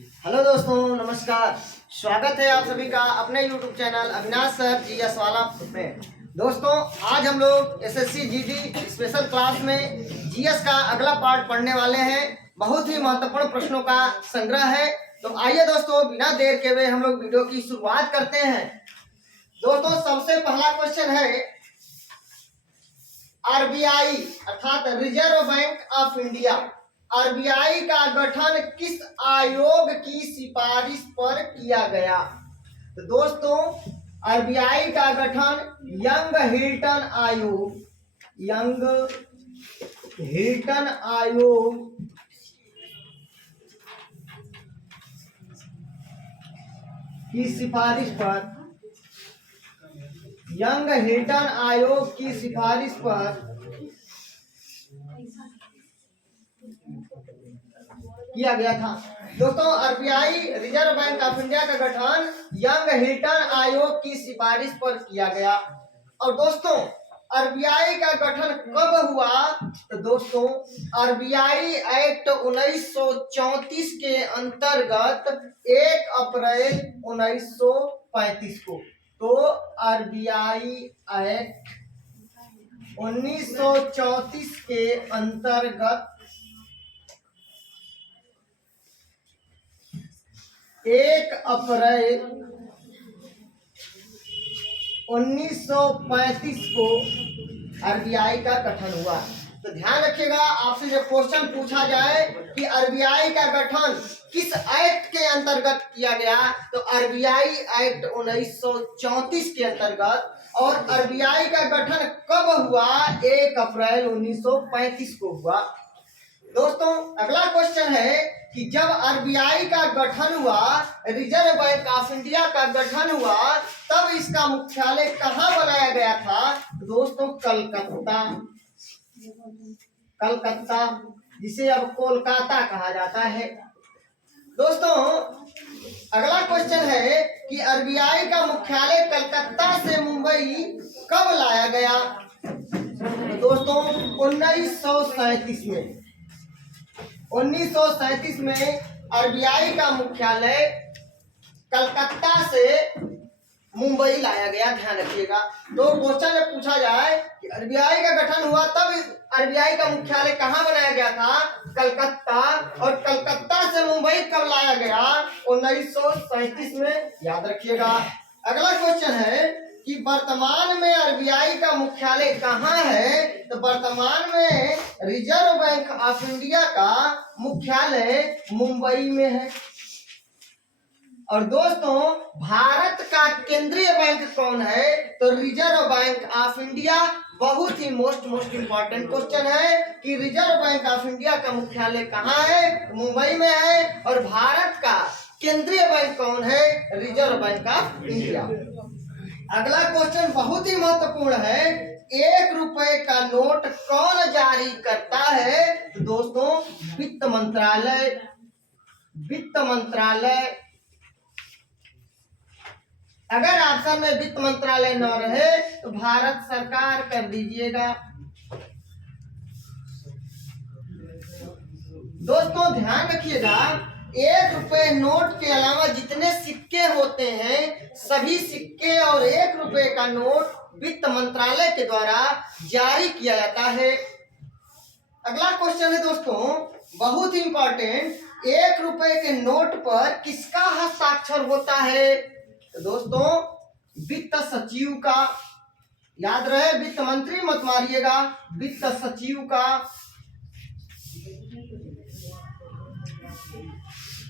Hello दोस्तों, नमस्कार। स्वागत है आप सभी का अपने YouTube channel Avinash sir GS वाला में। दोस्तों, आज हम लोग एसएससी जीडी स्पेशल क्लास में जीएस का अगला पार्ट पढ़ने वाले हैं। बहुत ही महत्वपूर्ण प्रश्नों का संग्रह है। तो आइए दोस्तों, बिना देर के हुए हम लोग वीडियो की शुरुआत करते हैं। दोस्तों, सबसे पहला क्वेश्चन है, आरबीआई अर्थात reserve bank of India, RBI का गठन किस आयोग की सिफारिश पर किया गया? तो दोस्तों, आरबीआई का गठन यंग हिल्टन आयोग की सिफारिश पर, यंग हिल्टन आयोग की सिफारिश पर किया गया था। दोस्तों, RBI reserve bank of India का गठन यंग हिल्टन आयोग की सिफारिश पर किया गया। और दोस्तों, आरबीआई का गठन कब हुआ? तो दोस्तों, आरबीआई एक्ट 1934 के अंतर्गत 1 अप्रैल 1935 को, तो आरबीआई एक्ट 1934 के अंतर्गत 1 अप्रैल 1935 को आरबीआई का गठन हुआ। तो ध्यान रखिएगा, आपसे जब क्वेश्चन पूछा जाए कि आरबीआई का गठन किस एक्ट के अंतर्गत किया गया, तो आरबीआई एक्ट 1934 के अंतर्गत। और आरबीआई का गठन कब हुआ? 1 अप्रैल 1935 को हुआ। दोस्तों, अगला क्वेश्चन है कि जब आरबीआई का गठन हुआ, रिजर्व बैंक ऑफ इंडिया का गठन हुआ, तब इसका मुख्यालय कहाँ बनाया गया था? दोस्तों, कलकत्ता, जिसे अब कोलकाता कहा जाता है। दोस्तों, अगला क्वेश्चन है कि आरबीआई का मुख्यालय कलकत्ता से मुंबई कब लाया गया? दोस्तों, 1937 में। 1937 में आरबीआई का मुख्यालय कलकत्ता से मुंबई लाया गया। ध्यान रखिएगा। तो क्वेश्चन में पूछा जाए कि आरबीआई का गठन हुआ, तब आरबीआई का मुख्यालय कहाँ बनाया गया था? कलकत्ता। और कलकत्ता से मुंबई कब लाया गया? 1937 में। याद रखिएगा। अगला क्वेश्चन है कि वर्तमान में आरबीआई का मुख्यालय कहाँ है? तो वर्तमान में रिजर्व बैंक ऑफ इंडिया का मुख्यालय मुंबई में है। और दोस्तों, भारत का केंद्रीय बैंक कौन है? तो रिजर्व बैंक ऑफ इंडिया। बहुत ही मोस्ट इंपॉर्टेंट क्वेश्चन है कि रिजर्व बैंक ऑफ इंडिया का मुख्यालय कहाँ है? मुंबई में है। और भारत का केंद्रीय बैंक कौन है? Reserve bank of India. अगला क्वेश्चन बहुत ही महत्वपूर्ण है, 1 रुपए का नोट कौन जारी करता है? तो दोस्तों, वित्त मंत्रालय। अगर ऑप्शन में वित्त मंत्रालय न रहे तो भारत सरकार कर दीजिएगा। दोस्तों, ध्यान रखिएगा, 1 रुपए नोट के अलावा जितने सिक्के होते हैं, सभी सिक्के और 1 रुपए का नोट वित्त मंत्रालय के द्वारा जारी किया जाता है। अगला क्वेश्चन है दोस्तों, बहुत ही इंपॉर्टेंट, 1 रुपए के नोट पर किसका हस्ताक्षर होता है? तो दोस्तों, वित्त सचिव का। याद रहे, वित्त मंत्री मत मारिएगा, वित्त सचिव का।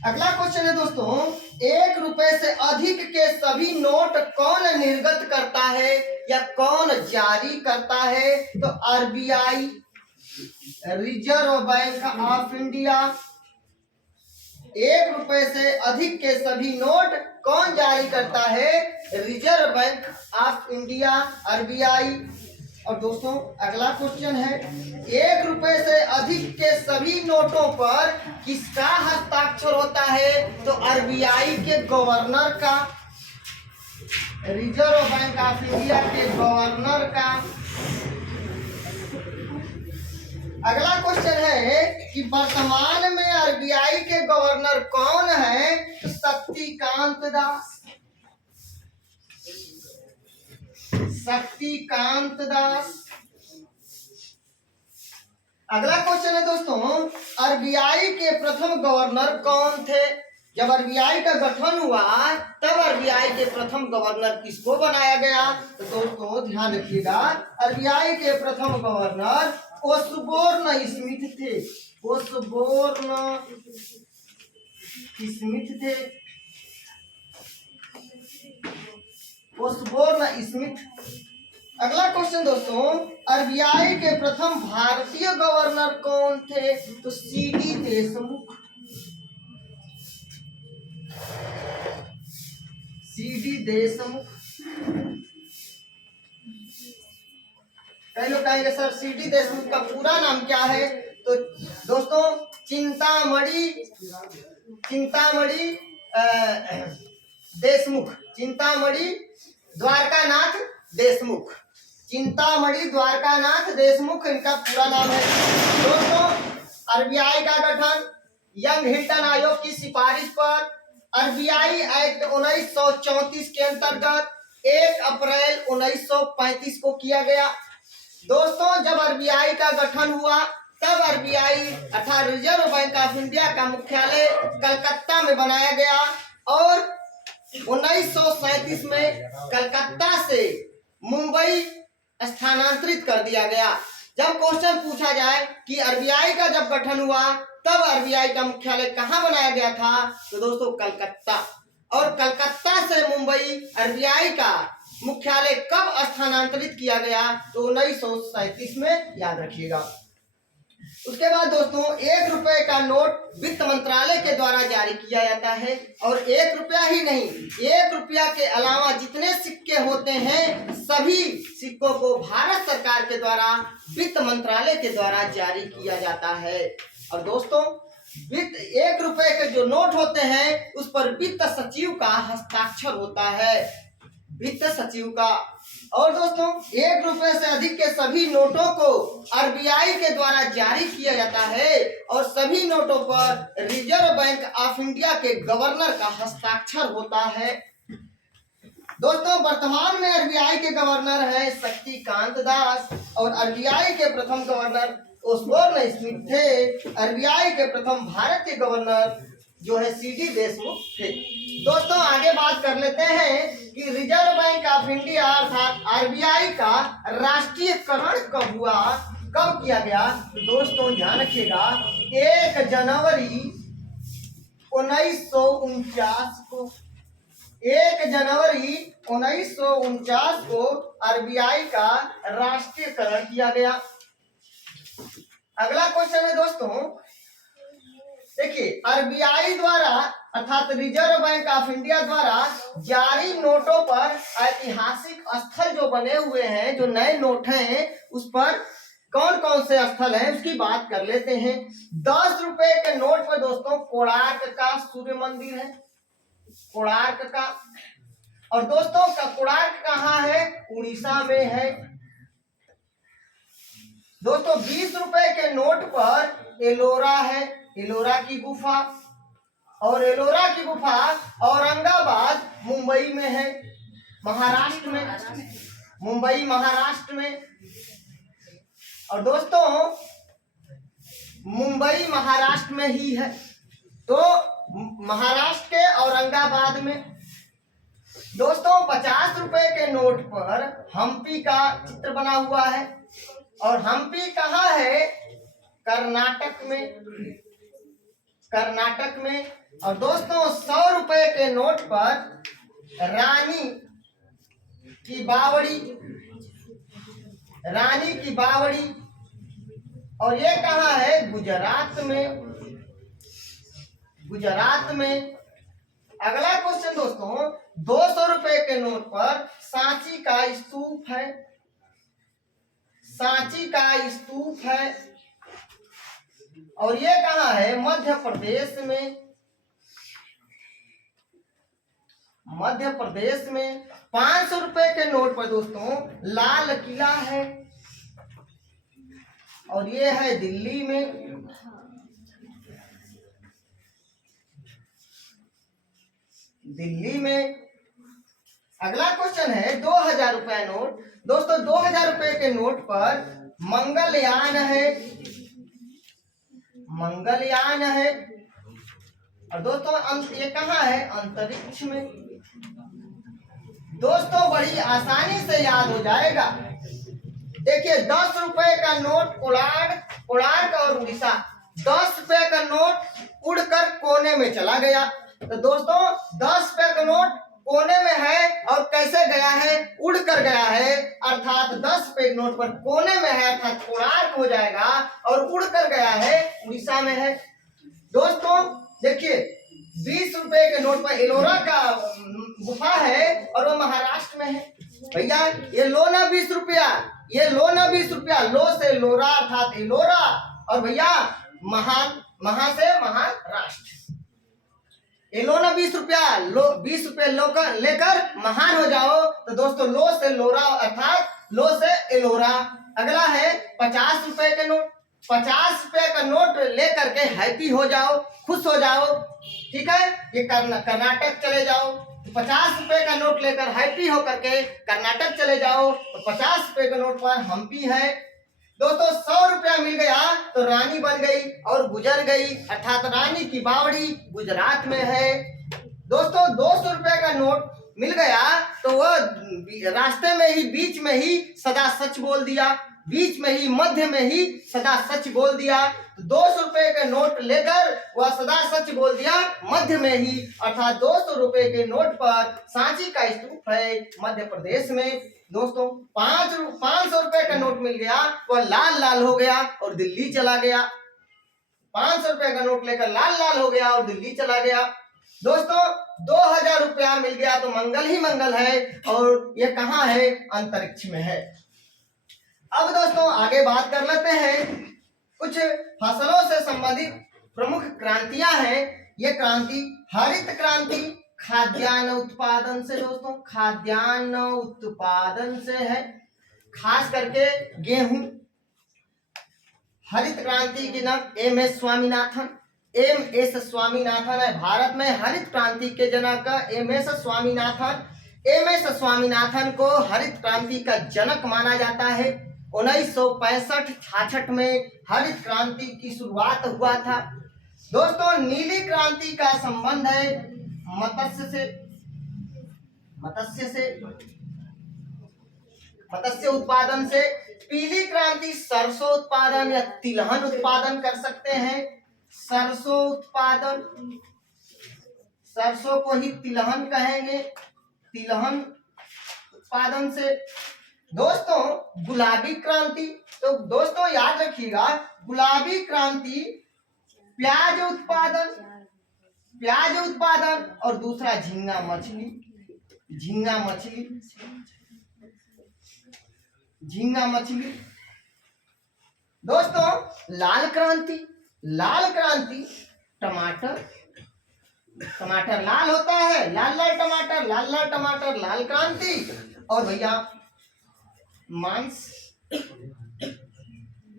अगला क्वेश्चन है दोस्तों, 1 रुपए से अधिक के सभी नोट कौन निर्गत करता है या कौन जारी करता है? तो RBI, reserve bank of India. 1 रुपए से अधिक के सभी नोट कौन जारी करता है? Reserve bank of India, RBI. और दोस्तों, अगला क्वेश्चन है, 1 रुपए से अधिक के सभी नोटों पर किसका हस्ताक्षर होता है? तो आरबीआई के गवर्नर का, रिजर्व बैंक ऑफ इंडिया के गवर्नर का। अगला क्वेश्चन है कि वर्तमान में आरबीआई के गवर्नर कौन है? शक्तिकांत दास, शक्तिकांत दास। अगला क्वेश्चन है दोस्तों, आरबीआई के प्रथम गवर्नर कौन थे? जब आरबीआई का गठन हुआ तब आरबीआई के प्रथम गवर्नर किसको बनाया गया? तो दोस्तों ध्यान रखिएगा, आरबीआई के प्रथम गवर्नर ओसबोर्न स्मिथ थे। ओसबोर्न स्मिथ थे, ओसबोर्न स्मिथ। अगला क्वेश्चन दोस्तों, आरबीआई के प्रथम भारतीय गवर्नर कौन थे? तो सीडी देशमुख, सीडी देशमुख। कई लोग कहेंगे सर सीडी देशमुख का पूरा नाम क्या है? तो दोस्तों चिंतामणि, चिंतामणि देशमुख, चिंतामणि द्वारकानाथ देशमुख, चिंतामणि द्वारकानाथ देशमुख इनका पूरा नाम है। दोस्तों आरबीआई का गठन यंग हिल्टन आयोग की सिफारिश पर आरबीआई एक्ट 1934 के अंतर्गत 1 अप्रैल 1935 को किया गया। दोस्तों जब आरबीआई का गठन हुआ तब आरबीआई अर्थात रिजर्व बैंक ऑफ इंडिया का मुख्यालय कलकत्ता में बनाया गया और 1937 में कलकत्ता से मुंबई स्थानांतरित कर दिया गया। जब क्वेश्चन पूछा जाए कि आरबीआई का जब गठन हुआ तब आरबीआई का मुख्यालय कहां बनाया गया था? तो दोस्तों कलकत्ता। और कलकत्ता से मुंबई आरबीआई का मुख्यालय कब स्थानांतरित किया गया? तो 1937 में, याद रखिएगा। उसके बाद दोस्तों 1 रुपए का नोट वित्त मंत्रालय के द्वारा जारी किया जाता है और 1 रुपया ही नहीं, 1 रुपया के अलावा जितने सिक्के होते हैं सभी सिक्कों को भारत सरकार के द्वारा वित्त मंत्रालय के द्वारा जारी किया जाता है। और दोस्तों वित्त 1 रुपए के जो नोट होते हैं उस पर वित्त सचिव का हस्ताक्षर होता है, वित्त सचिव का। और दोस्तों 1 रुपए से अधिक के सभी नोटों को आरबीआई के द्वारा जारी किया जाता है और सभी नोटों पर रिजर्व बैंक ऑफ इंडिया के गवर्नर का हस्ताक्षर होता है। दोस्तों वर्तमान में आरबीआई के गवर्नर है शक्तिकांत दास और आरबीआई के प्रथम गवर्नर ओसबोर्न स्मिथ थे। आरबीआई के प्रथम भारतीय गवर्नर जो है सीडी देशमुख थे। दोस्तों आगे बात कर लेते हैं कि रिजर्व बैंक ऑफ इंडिया अर्थात आरबीआई का राष्ट्रीयकरण कब हुआ, कब किया गया? तो दोस्तों ध्यान रखिएगा 1 जनवरी 1949 को, 1 जनवरी 1949 को आरबीआई का राष्ट्रीयकरण किया गया। अगला क्वेश्चन है दोस्तों, देखिए आरबीआई द्वारा अर्थात रिजर्व बैंक ऑफ इंडिया द्वारा जारी नोटों पर ऐतिहासिक स्थल जो बने हुए हैं, जो नए नोट हैं उस पर कौन कौन से स्थल हैं उसकी बात कर लेते हैं। 10 रुपए के नोट पर दोस्तों कोणार्क का सूर्य मंदिर है, कोणार्क का। और दोस्तों का कोणार्क कहाँ है? उड़ीसा में है। दोस्तों 20 रुपए के नोट पर एलोरा है, एलोरा की गुफा। और एलोरा की गुफा औरंगाबाद मुंबई में है, महाराष्ट्र में, मुंबई महाराष्ट्र में। और दोस्तों मुंबई महाराष्ट्र में ही है, तो महाराष्ट्र के औरंगाबाद में। दोस्तों 50 रुपए के नोट पर हम्पी का चित्र बना हुआ है और हम्पी कहाँ है? कर्नाटक में, कर्नाटक में। और दोस्तों 100 रुपए के नोट पर रानी की बावड़ी, रानी की बावड़ी। और ये कहाँ है? गुजरात में, गुजरात में। अगला क्वेश्चन दोस्तों 200 रुपए के नोट पर सांची का स्तूप है, सांची का स्तूप है। और ये कहाँ है? मध्य प्रदेश में, मध्य प्रदेश में। 500 रुपए के नोट पर दोस्तों लाल किला है और ये है दिल्ली में। दिल्ली में। अगला क्वेश्चन है 2000 रुपया नोट। दोस्तों 2000 रुपए के नोट पर मंगलयान है, मंगलयान है। और दोस्तों ये कहाँ है? अंतरिक्ष में। दोस्तों बड़ी आसानी से याद हो जाएगा। देखिए 10 रुपए का नोट कोणार्क और उड़ीसा। 10 रुपए का नोट उड़कर कोने में चला गया। तो दोस्तों 10 रुपए का नोट कोने में है और कैसे गया है? उड़कर गया है। अर्थात 10 रुपए नोट पर कोने में है अर्थात कोणार्क हो जाएगा, और उड़कर गया है उड़ीसा में है। दोस्तों देखिए 20 रुपए के नोट पर एलोरा का गुफा है और वो महाराष्ट्र में है। भैया ये लो ना 20 रुपया, ये लो ना 20 रुपया। लो से लोरा अर्थात एलोरा, और भैया महा से महाराष्ट्र। ये लो ना 20 रुपया, लो 20 रुपये लेकर महान हो जाओ। तो दोस्तों लो से लोरा अर्थात लो से एलोरा। अगला है 50 रुपए के नोट। 50 रुपए का नोट लेकर के हैप्पी हो जाओ, खुश हो जाओ। ठीक है, ये कर्नाटक चले जाओ। 50 रुपए का नोट लेकर हैप्पी होकर के कर्नाटक चले जाओ। तो 50 रुपए के नोट पर हम्पी है। दोस्तों 100 रुपया मिल गया तो रानी बन गई और गुजर गई, अर्थात रानी की बावड़ी गुजरात में है। दोस्तों 200 रुपए का नोट मिल गया तो वह रास्ते में ही बीच में ही सदा सच बोल दिया, बीच में ही मध्य में ही सदा सच बोल दिया। तो 200 रुपए के नोट लेकर वह सदा सच बोल दिया मध्य में ही, अर्थात 200 रुपए के नोट पर सांची का स्तूप है मध्य प्रदेश में। दोस्तों 500 रुपए का नोट मिल गया, वह लाल लाल हो गया और दिल्ली चला गया। 500 रुपए का नोट लेकर लाल लाल हो गया और दिल्ली चला गया। दोस्तों 2000 रुपया मिल गया तो मंगल ही मंगल है, और ये कहाँ है? अंतरिक्ष में है। अब दोस्तों आगे बात कर लेते हैं, कुछ फसलों से संबंधित प्रमुख क्रांतियां हैं। ये क्रांति हरित क्रांति खाद्यान्न उत्पादन से, दोस्तों खाद्यान्न उत्पादन से है, खास करके गेहूं। हरित क्रांति के नाम एम.एस. स्वामीनाथन है। भारत में हरित क्रांति के जनक एम.एस. स्वामीनाथन। एम.एस. स्वामीनाथन को हरित क्रांति का जनक माना जाता है। 1965-66 में हरित क्रांति की शुरुआत हुआ था। दोस्तों नीली क्रांति का संबंध है मत्स्य उत्पादन से। पीली क्रांति सरसों उत्पादन या तिलहन उत्पादन कर सकते हैं। सरसों उत्पादन, सरसों को ही तिलहन कहेंगे, तिलहन उत्पादन से। दोस्तों गुलाबी क्रांति, तो दोस्तों याद रखिएगा गुलाबी क्रांति प्याज उत्पादन और दूसरा झींगा मछली। दोस्तों लाल क्रांति टमाटर लाल होता है, लाल टमाटर लाल क्रांति। और भैया मांस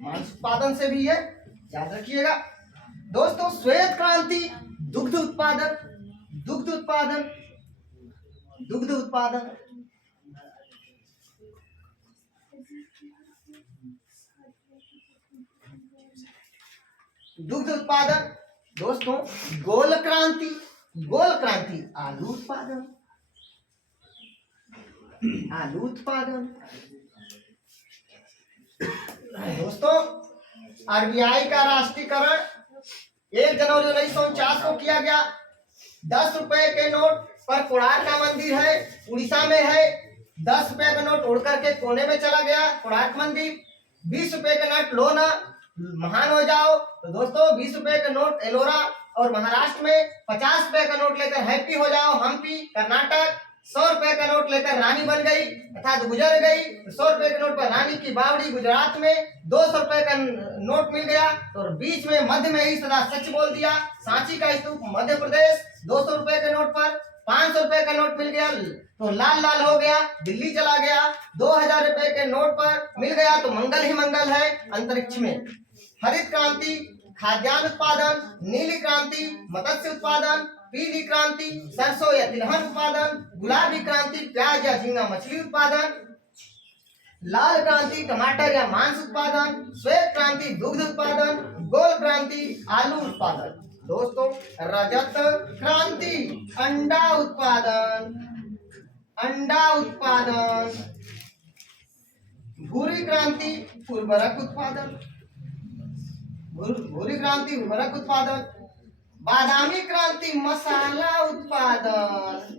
उत्पादन से भी है, याद रखिएगा। दोस्तों श्वेत क्रांति दुग्ध उत्पादन। दुग्ध उत्पादन दोस्तों गोल क्रांति आलू उत्पादन। दोस्तों आरबीआई का राष्ट्रीयकरण 1 जनवरी 1949 को किया गया। 10 रुपए के नोट पर कोणार्क का मंदिर है, उड़ीसा में है। 10 रुपए का नोट उड़ करके कोने में चला गया, कोणार्क मंदिर। 20 रुपए का नोट लो ना महान हो जाओ। तो दोस्तों 20 रुपए का नोट एलोरा और महाराष्ट्र में। 50 रुपए का नोट लेकर हैप्पी हो जाओ हम्पी कर्नाटक। 100 रुपए का नोट लेकर रानी बन गई अर्थात गुजर गई। 100 रुपए के नोट पर रानी की बावड़ी गुजरात में। 200 रुपए का नोट मिल गया तो बीच में मध्य में ही सदा सच बोल दिया, सांची का स्तूप मध्य प्रदेश। 200 रुपए के नोट पर 500 रुपए का नोट मिल गया तो लाल लाल हो गया, दिल्ली चला गया। 2000 रुपए के नोट पर मिल गया तो मंगल ही मंगल है, अंतरिक्ष में। हरित क्रांति खाद्यान्न उत्पादन, नीली क्रांति मत्स्य उत्पादन, पीली क्रांति सरसों या तिलहन उत्पादन, गुलाबी क्रांति प्याज या झींगा मछली उत्पादन, लाल क्रांति टमाटर या मांस उत्पादन, श्वेत क्रांति दुग्ध उत्पादन, गोल क्रांति आलू उत्पादन। दोस्तों रजत क्रांति अंडा उत्पादन, अंडा उत्पादन, भूरी क्रांति उर्वरक उत्पादन, भूरी क्रांति उर्वरक उत्पादन, बादामी क्रांति मसाला उत्पादन,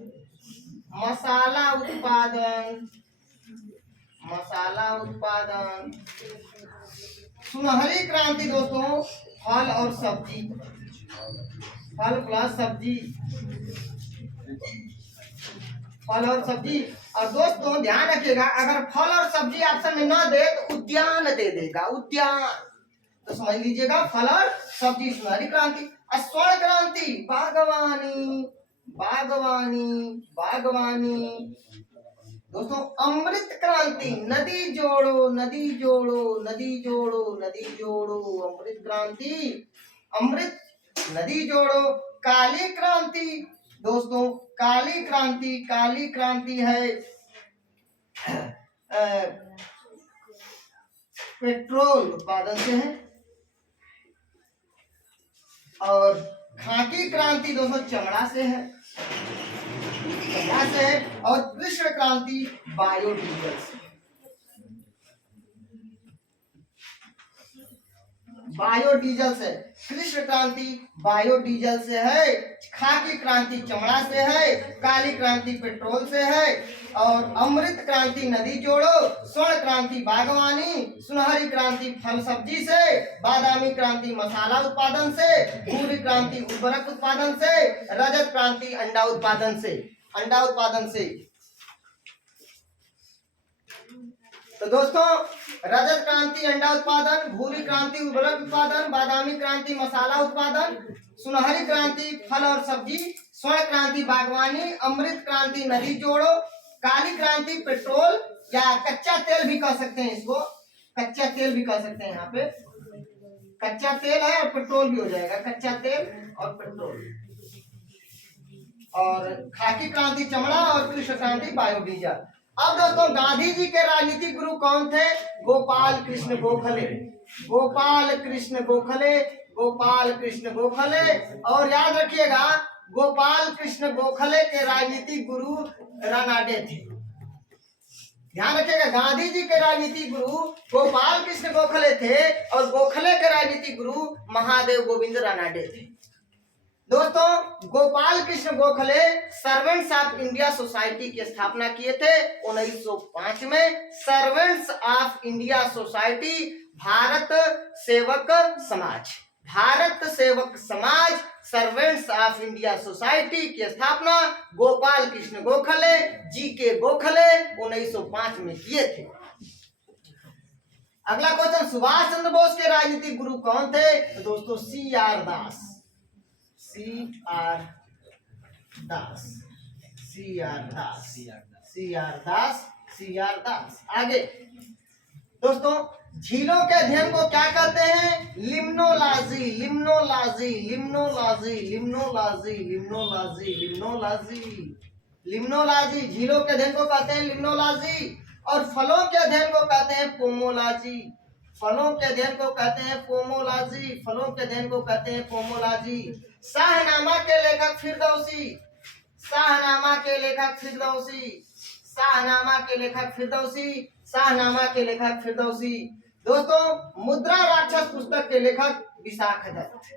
मसाला उत्पादन, मसाला उत्पादन, सुनहरी क्रांति दोस्तों फल और सब्जी, फल प्लस सब्जी, फल और सब्जी। और दोस्तों ध्यान रखिएगा, अगर फल और सब्जी ऑप्शन में ना दे तो उद्यान दे देगा, उद्यान। तो समझ लीजिएगा फल और सब्जी सुनहरी क्रांति। स्वर्ण क्रांति बागवानी, बागवानी, बागवानी। दोस्तों अमृत क्रांति नदी जोड़ो, नदी जोड़ो, नदी जोड़ो, नदी जोड़ो, अमृत क्रांति, अमृत नदी जोड़ो। काली क्रांति दोस्तों, काली क्रांति, काली क्रांति है पेट्रोल उत्पादन से है। और खाकी क्रांति दोस्तों चमड़ा से है, चमड़ा से है। और कृष्ण क्रांति बायोडीजल से, बायोडीजल से। कृष्ण क्रांति बायोडीजल से है, खाकी क्रांति चमड़ा से है, काली क्रांति पेट्रोल से है, और अमृत क्रांति नदी जोड़ो, स्वर्ण क्रांति बागवानी, सुनहरी क्रांति फल सब्जी से, बादामी क्रांति मसाला उत्पादन से, भूरी क्रांति उर्वरक उत्पादन से, रजत क्रांति अंडा उत्पादन से, अंडा उत्पादन से। तो दोस्तों रजत क्रांति अंडा उत्पादन, भूरी क्रांति उर्वरक उत्पादन, बादामी क्रांति मसाला उत्पादन, सुनहरी क्रांति फल और सब्जी, स्वर्ण क्रांति बागवानी, अमृत क्रांति नदी जोड़ो, काली क्रांति पेट्रोल या कच्चा तेल भी कह सकते हैं इसको, कच्चा तेल भी कह सकते हैं। यहाँ पे कच्चा तेल है और पेट्रोल भी हो जाएगा, कच्चा तेल और पेट्रोल। और खाकी क्रांति चमड़ा और कृष्ण क्रांति बायोडीजल। अब दोस्तों गांधी जी के राजनीतिक गुरु कौन थे? गोपाल कृष्ण गोखले, गोपाल कृष्ण गोखले, गोपाल कृष्ण गोखले। और याद रखिएगा गोपाल कृष्ण गोखले के राजनीतिक गुरु रानाडे थे। ध्यान रखिएगा गांधी जी के राजनीतिक गुरु गोपाल कृष्ण गोखले थे और गोखले के राजनीतिक गुरु महादेव गोविंद रानाडे थे। दोस्तों Gopal Krishna Gokhale servants of India society की स्थापना किए थे 1905 में। Servants of India society Bharat सेवक समाज, भारत सेवक समाज सर्वेंट्स ऑफ इंडिया सोसाइटी की स्थापना गोपाल कृष्ण गोखले जी के गोखले 1905 में किए थे। अगला क्वेश्चन, सुभाष चंद्र बोस के राजनीतिक गुरु कौन थे? तो दोस्तों CR दास, CR दास, CR दास, CR दास, CR दास। आगे दोस्तों झीलों के अध्ययन को क्या कहते हैं? Limnology, limnology, limnology, limnology, limnology, limnology, limnology. झीलों के अध्ययन को कहते हैं लिम्नोलॉजी। और फलों के अध्ययन को कहते हैं पोमोलॉजी, फलों के अध्ययन को कहते हैं पोमोलॉजी, फलों के अध्ययन को कहते हैं पोमोलॉजी। शाहनामा के लेखक फिरदौसी, शाहनामा के लेखक फिरदौसी, शाहनामा के लेखक फिरदौसी, शाहनामा के लेखक फिरदौसी। दोस्तों मुद्रा राक्षस पुस्तक के लेखक विशाख दत्त,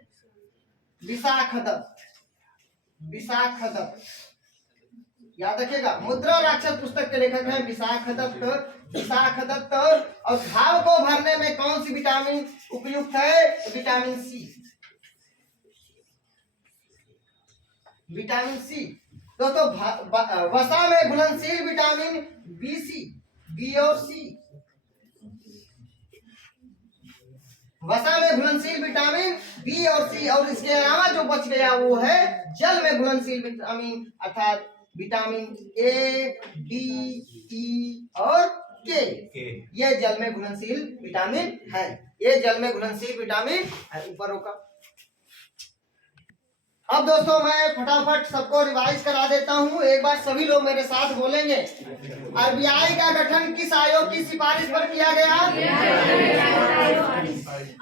विशाख दत्त, विशाख दत्त। याद रखिएगा मुद्रा राक्षस पुस्तक के लेखक हैं विशाख दत्त, विशाख दत्त। और घाव को भरने में कौन सी विटामिन उपयुक्त है? Vitamin C, vitamin C. दोस्तों वसा में घुलनशील विटामिन बी, सी, बी और सी। वसा में घुलनशील विटामिन बी और सी। और इसके अलावा जो बच गया वो है जल में घुलनशील विटामिन अर्थात विटामिन ए, डी, ई और के। ये जल में घुलनशील विटामिन है, ये जल में घुलनशील विटामिन है। ऊपर होगा अब दोस्तों मैं फटाफट सबको रिवाइज करा देता हूँ, एक बार सभी लोग मेरे साथ बोलेंगे। आरबीआई का गठन किस आयोग की सिफारिश पर किया गया?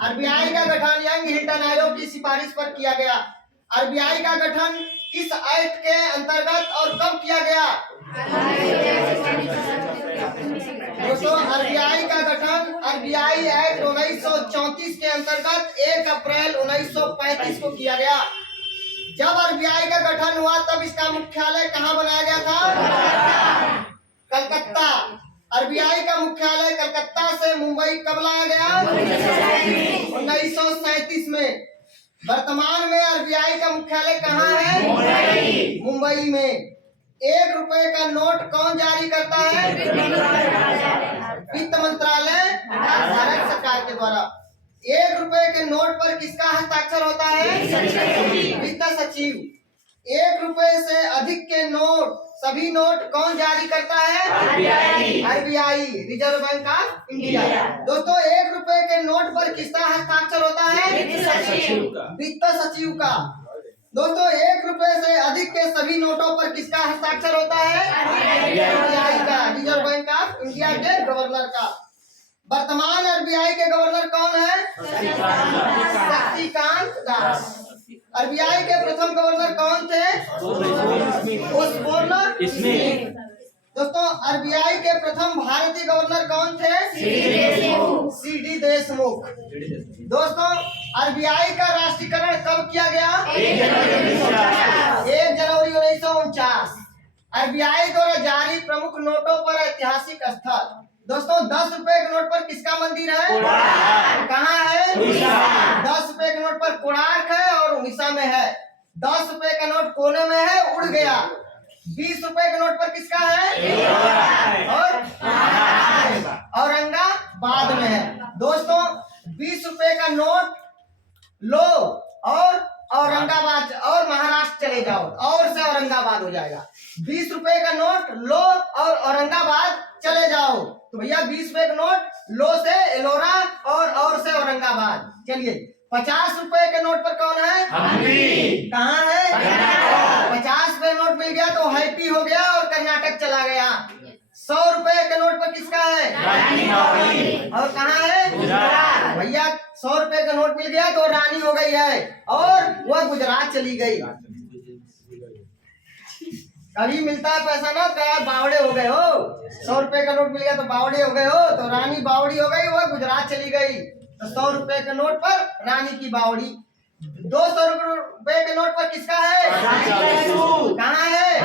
आरबीआई का गठन यंग हिल्टन आयोग की सिफारिश पर किया गया। आरबीआई का गठन किस एक्ट के अंतर्गत और कब किया गया? दोस्तों आरबीआई का गठन आरबीआई एक्ट 1934 के अंतर्गत 1 अप्रैल 1935 को किया गया। जब आरबीआई का गठन हुआ तब इसका मुख्यालय कहाँ बनाया गया था? कलकत्ता। आरबीआई का मुख्यालय कलकत्ता से मुंबई कब लाया गया? 1937 में। वर्तमान में आरबीआई का मुख्यालय कहाँ है? मुंबई में। 1 रुपए का नोट कौन जारी करता है? वित्त मंत्रालय भारत सरकार के द्वारा। 1 रुपए के नोट पर किसका हस्ताक्षर होता है? वित्त सचिव। 1 रुपए से अधिक के नोट सभी नोट कौन जारी करता है? RBI, reserve bank of India. दोस्तों 1 रुपए के नोट पर किसका हस्ताक्षर होता है? वित्त सचिव का। दोस्तों 1 रुपए से अधिक के सभी नोटों पर किसका हस्ताक्षर होता है? आरबीआई का, रिजर्व बैंक ऑफ इंडिया के गवर्नर का। वर्तमान आरबीआई के गवर्नर कौन है? शक्तिकांत दास। आरबीआई के प्रथम गवर्नर कौन थे? Osborne Smith. दोस्तों आरबीआई के प्रथम भारतीय गवर्नर कौन थे? सीडी देशमुख। दोस्तों आरबीआई का राष्ट्रीयकरण कब किया गया? 1 जनवरी 1949। आरबीआई द्वारा जारी प्रमुख नोटों पर ऐतिहासिक स्थल। दोस्तों 10 रुपए के नोट पर किसका मंदिर है? कहाँ है? 10 रुपए के नोट पर कोणार्क है और उड़ीसा में है। 10 रुपए का नोट कोने में है, उड़ गया। 20 रुपए के नोट पर किसका है? और औरंगाबाद में है। दोस्तों 20 रुपए का नोट लो और औरंगाबाद और महाराष्ट्र चले जाओ, और से औरंगाबाद हो जाएगा। 20 रुपए का नोट लो और औरंगाबाद चले जाओ, तो भैया 20 रुपए का नोट लो से एलोरा और से औरंगाबाद। चलिए 50 रुपए के नोट पर कौन है? कहाँ है? 50 रुपए नोट मिल गया तो हैप्पी हो गया और कर्नाटक चला गया। 100 रुपए के नोट पर किसका है? और कहाँ है? भैया 100 रुपए का नोट मिल गया तो रानी हो गई है और वह गुजरात चली गई। कभी मिलता है पैसा ना, क्या बावड़े हो गए हो? 100 रुपए का नोट मिल गया तो बावड़े हो गए हो, तो रानी बावड़ी हो गई, वह गुजरात चली गई। तो 100 रुपए के नोट पर रानी की बावड़ी। 200 रुपए के नोट पर किसका है? कहाँ है?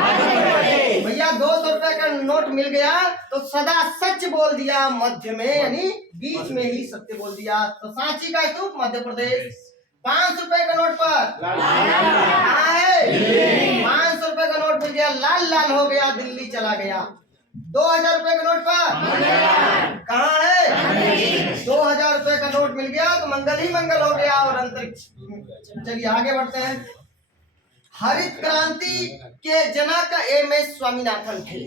भैया 200 रुपए का नोट मिल गया तो सदा सच बोल दिया, मध्य में यानी बीच में ही सत्य बोल दिया, तो सांची का स्तूप मध्य प्रदेश। 500 रुपए का नोट पर कहाँ है? 500 रुपए का नोट मिल गया, लाल लाल हो गया, दिल्ली चला गया। 2000 रुपए का नोट पर कहाँ है? 2000 रुपए का नोट मिल गया तो मंगल ही मंगल हो गया और अंतरिक्ष। चलिए आगे बढ़ते हैं। हरित क्रांति के जनक एमएस स्वामीनाथन थे।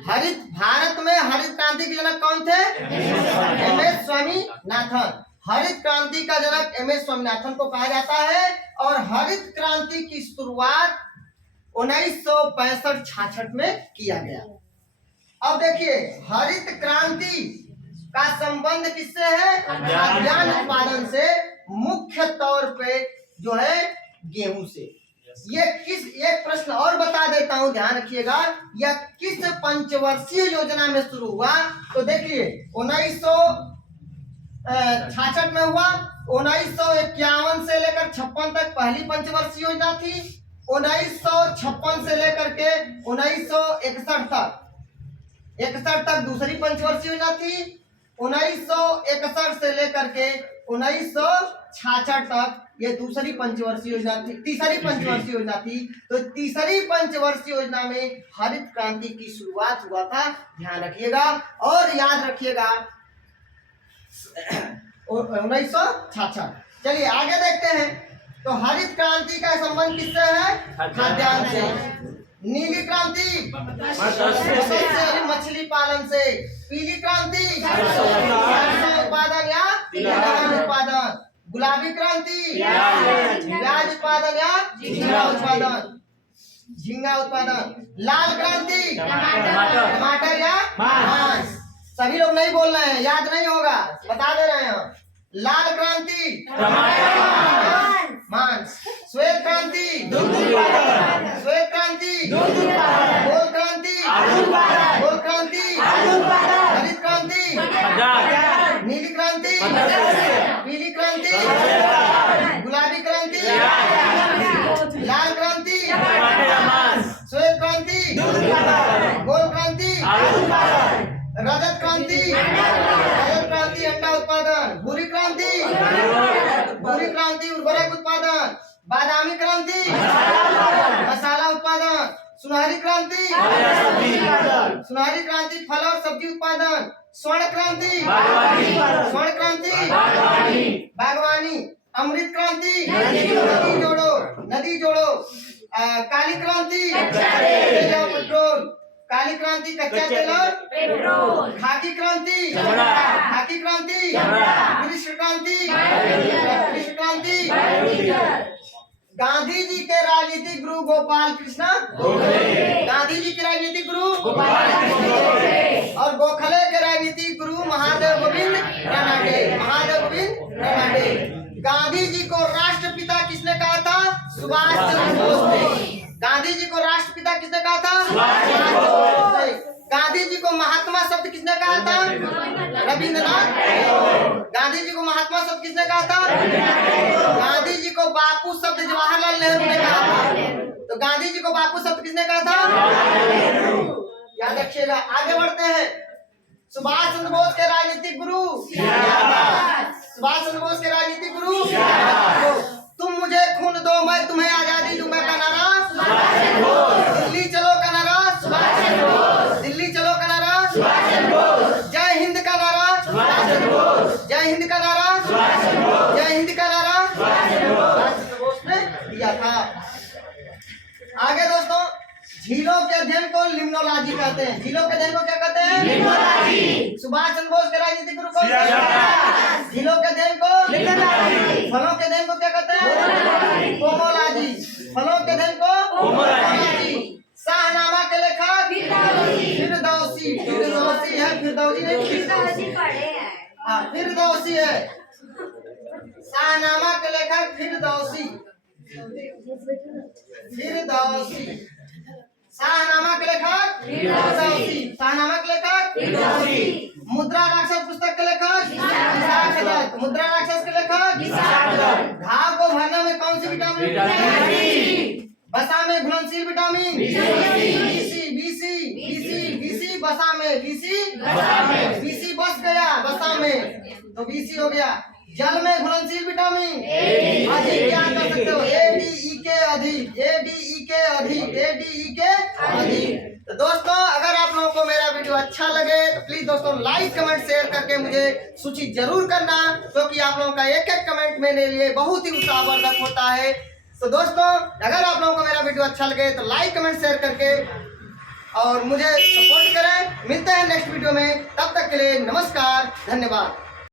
भारत में हरित क्रांति के जनक कौन थे? एमएस स्वामीनाथन। हरित क्रांति का जनक एमएस स्वामीनाथन को कहा जाता है और हरित क्रांति की शुरुआत 1965-66 में किया गया। अब देखिए हरित क्रांति का संबंध किससे है? खाद्यान्न उत्पादन से, मुख्य तौर पे जो है गेहूं से। ये किस, एक प्रश्न और बता देता हूं, ध्यान रखिएगा, यह किस पंचवर्षीय योजना में शुरू हुआ? तो देखिए 1966 में हुआ। 1951 से लेकर 56 तक पहली पंचवर्षीय योजना थी। 1956 से लेकर के 1961 तक दूसरी पंचवर्षीय योजना थी। 1961 से लेकर के 1966 तक ये दूसरी पंचवर्षीय योजना थी, तीसरी पंचवर्षीय योजना थी। तो तीसरी पंचवर्षीय योजना में हरित क्रांति की शुरुआत हुआ था, ध्यान रखिएगा और याद रखिएगा 1966। चलिए आगे देखते हैं। तो हरित क्रांति का संबंध किससे है? खाद्यान्न से। नीली क्रांति मछली पालन से। पीली क्रांति उत्पादन या उत्पादन। गुलाबी क्रांति, प्याज उत्पादन या झींगा उत्पादन, झींगा उत्पादन। लाल क्रांति, टमाटर या मांस। सभी लोग नहीं बोल रहे हैं, याद नहीं होगा, बता दे रहे हैं। लाल क्रांति, मांस। श्वेत क्रांति, श्वेत क्रांति, गोल क्रांति, गोल क्रांति, हरित क्रांति, नीली क्रांति, पीली क्रांति, गुलाबी क्रांति, लाल क्रांति, श्वेत क्रांति, गोल क्रांति, रजत क्रांति, रजत क्रांति अंडा उत्पादन, भूरी क्रांति, भूरी क्रांति उर्वरक उत्पादन, बादामी क्रांति, मसाला उत्पादन, सुनहरी क्रांति, सुनहरी क्रांति फल और सब्जी उत्पादन, स्वर्ण क्रांति, स्वर्ण क्रांति, बागवानी, अमृत क्रांति, नदी जोड़ो, नदी जोड़ो, काली क्रांति, तेल और पेट्रोल, काली क्रांति कच्चा तेल और पेट्रोल, खाकी क्रांति, खाकी क्रांति, कृष्ण क्रांति, कृष्ण क्रांति। गांधी जी के राजनीतिक गुरु गोपाल कृष्ण गोखले, गांधी जी के राजनीतिक गुरु गोपाल कृष्ण गोखले और गोखले के राजनीतिक गुरु महादेव गोविंद रानडे, महादेव गोविंद रानडे। गांधी जी को राष्ट्रपिता किसने कहा था? सुभाष चंद्र बोस ने। गांधी जी को राष्ट्रपिता किसने कहा था? सुभाष चंद्र बोस। गांधी जी को महात्मा शब्द किसने कहा था? रविंद्रनाथ टैगोर। गांधी जी को महात्मा शब्द किसने कहा था? गांधी जी को बापू शब्द जवाहरलाल नेहरू ने कहा था। तो गांधी जी को बापू शब्द किसने कहा था? याद रखिएगा। आगे बढ़ते हैं। सुभाष चंद्र बोस के राजनीतिक गुरु, सुभाष चंद्र बोस के राजनीतिक गुरु, तुम मुझे खून दो मैं तुम्हें आजादी दूंगा का नारा, दिल्ली चलो का नारा, दिल्ली चलो का नारा, जय हिंद का नारा, जय हिंद का नारा, जय हिंद का नारा सुभाष चंद्र बोस ने दिया था। आगे दोस्तों, झीलों के अध्ययन को लिम्नोलॉजी कहते हैं। झीलों के अध्ययन को क्या कहते हैं? लिम्नोलॉजी। सुभाष चंद्र बोस के राजनीतिक गुरु को झीलों के अध्ययन को लिम्नोलॉजी। फलों के अध्ययन को क्या कहते हैं? पोमोलॉजी। फलों के अध्ययन को पोमोलॉजी। शाहनामा के लेखक फिरदौसी, फिरदौसी है, फिरदौसी नहीं, फिरदौसी पढ़े हैं। हाँ, फिरदौसी है। शाहनामा के लेखक फिरदौसी, फिरदौसी। शाहनामा के लेखक फिरदौसी, शाहनामा के लेखक फिरदौसी। मुद्रा राक्षस पुस्तक के लेखक विशाखदत्त, मुद्रा राक्षस के लेखक। घाव को भरने में कौन सी विटामिन? बसा में घुलनशील vitamin BC, BC, BC, BC बसा में, बीसी, बीसी बस गया बसा में तो बीसी हो गया। जल में घुलनशील विटामिन अधिक, क्या कर सकते हो? एडीई के अधिक, एडीई के अधिक, एडीई के अधिक। तो दोस्तों, अगर आप लोगों को मेरा वीडियो अच्छा लगे तो प्लीज दोस्तों लाइक कमेंट शेयर करके मुझे सूचित जरूर करना, क्योंकि आप लोगों का एक एक कमेंट मेरे लिए बहुत ही उत्साहवर्धक होता है। तो दोस्तों, अगर आप लोगों को मेरा वीडियो अच्छा लगे तो लाइक कमेंट शेयर करके और मुझे सपोर्ट करें। मिलते हैं नेक्स्ट वीडियो में, तब तक के लिए नमस्कार, धन्यवाद।